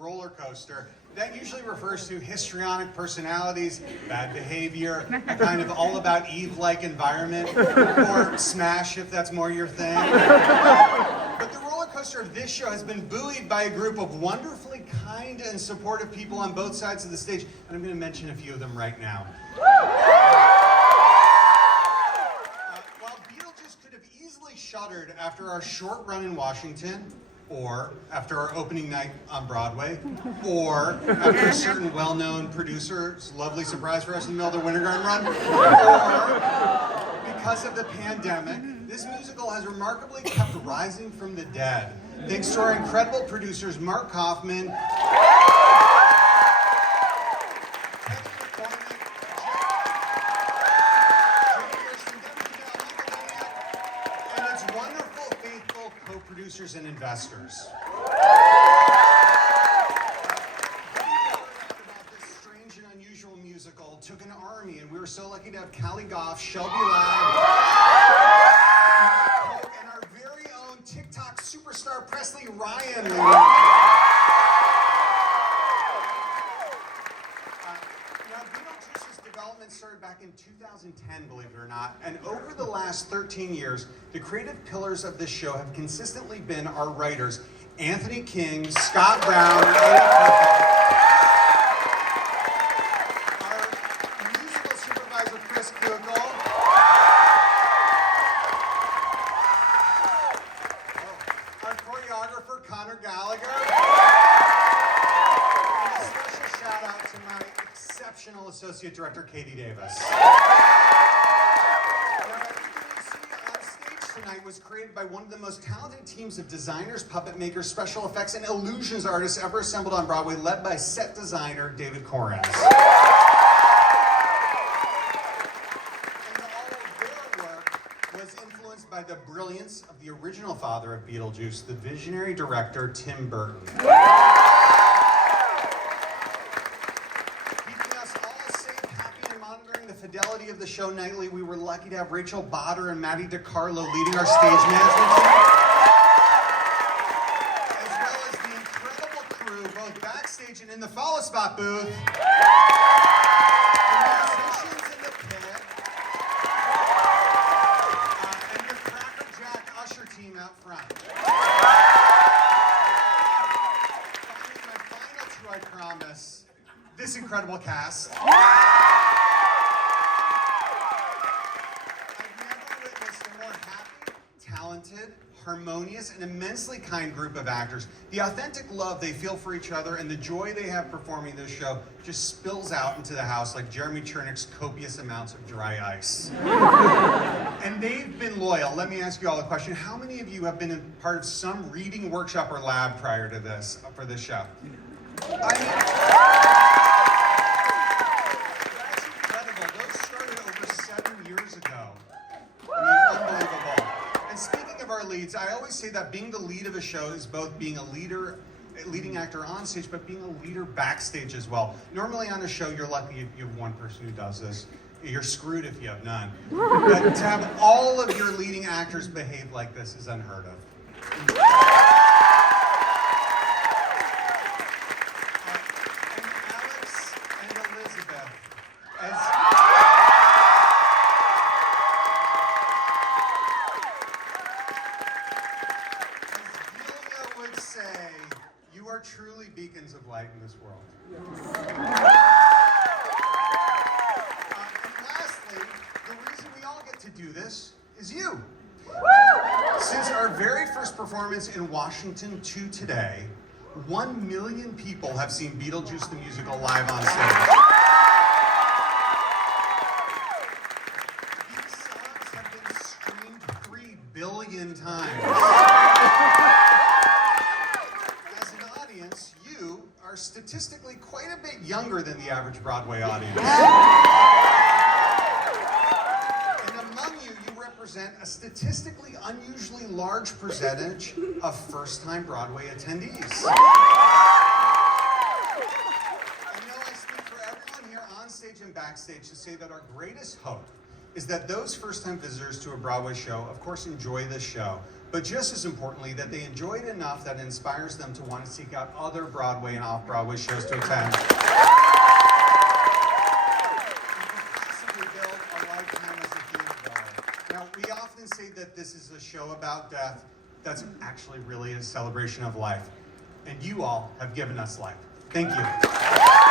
roller coaster. That usually refers to histrionic personalities, bad behavior, a kind of all about Eve-like environment, or Smash if that's more your thing. But the roller coaster of this show has been buoyed by a group of wonderfully kind and supportive people on both sides of the stage, and I'm going to mention a few of them right now. While Beetlejuice could have easily shuttered after our short run in Washington, or after our opening night on Broadway, or after a certain well-known producer's lovely surprise for us in the middle of the Winter Garden run, or because of the pandemic, this musical has remarkably kept rising from the dead, thanks to our incredible producers Mark Kaufman, producers and investors. This strange and unusual musical took an army, and we were so lucky to have Callie Goff, Shelby Ladd, and our very own TikTok superstar Presley Ryan. Development started back in 2010, believe it or not, and over the last 13 years, the creative pillars of this show have consistently been our writers, Anthony King, Scott Brown, our musical supervisor, Chris Kugel, our choreographer, Connor Gallagher, and a special shout out to my exceptional associate director, Katie Davis. Tonight was created by one of the most talented teams of designers, puppet makers, special effects, and illusions artists ever assembled on Broadway, led by set designer David Correns. And all of their work was influenced by the brilliance of the original father of Beetlejuice, the visionary director Tim Burton. Fidelity of the show nightly, we were lucky to have Rachel Botter and Maddie DiCarlo leading our stage management team, as well as the incredible crew, both backstage and in the follow spot booth, the musicians in the pit, and your Cracker Jack usher team out front. Finally, my final two, I promise, this incredible cast. Talented, harmonious, and immensely kind group of actors. The authentic love they feel for each other and the joy they have performing this show just spills out into the house like Jeremy Chernick's copious amounts of dry ice. And they've been loyal. Let me ask you all a question. How many of you have been in part of some reading workshop or lab prior to this, for this show? That's incredible. Those started over 7 years ago. Unbelievable. Speaking of our leads, I always say that being the lead of a show is both being a leading actor on stage, but being a leader backstage as well. Normally on a show, you're lucky if you have one person who does this. You're screwed if you have none. But to have all of your leading actors behave like this is unheard of. And Alex and Elizabeth, as say, you are truly beacons of light in this world. And lastly, the reason we all get to do this is you. Since our very first performance in Washington to today, 1 million people have seen Beetlejuice the musical live on stage. These songs have been streamed 3 billion times. Are statistically quite a bit younger than the average Broadway audience. And among you, you represent a statistically unusually large percentage of first-time Broadway attendees. I know I speak for everyone here on stage and backstage to say that our greatest hope is that those first-time visitors to a Broadway show, of course, enjoy this show, but just as importantly, that they enjoy it enough that it inspires them to want to seek out other Broadway and off-Broadway shows to attend. Build a lifetime as a theater goer. Now, we often say that this is a show about death. That's actually really a celebration of life. And you all have given us life. Thank you.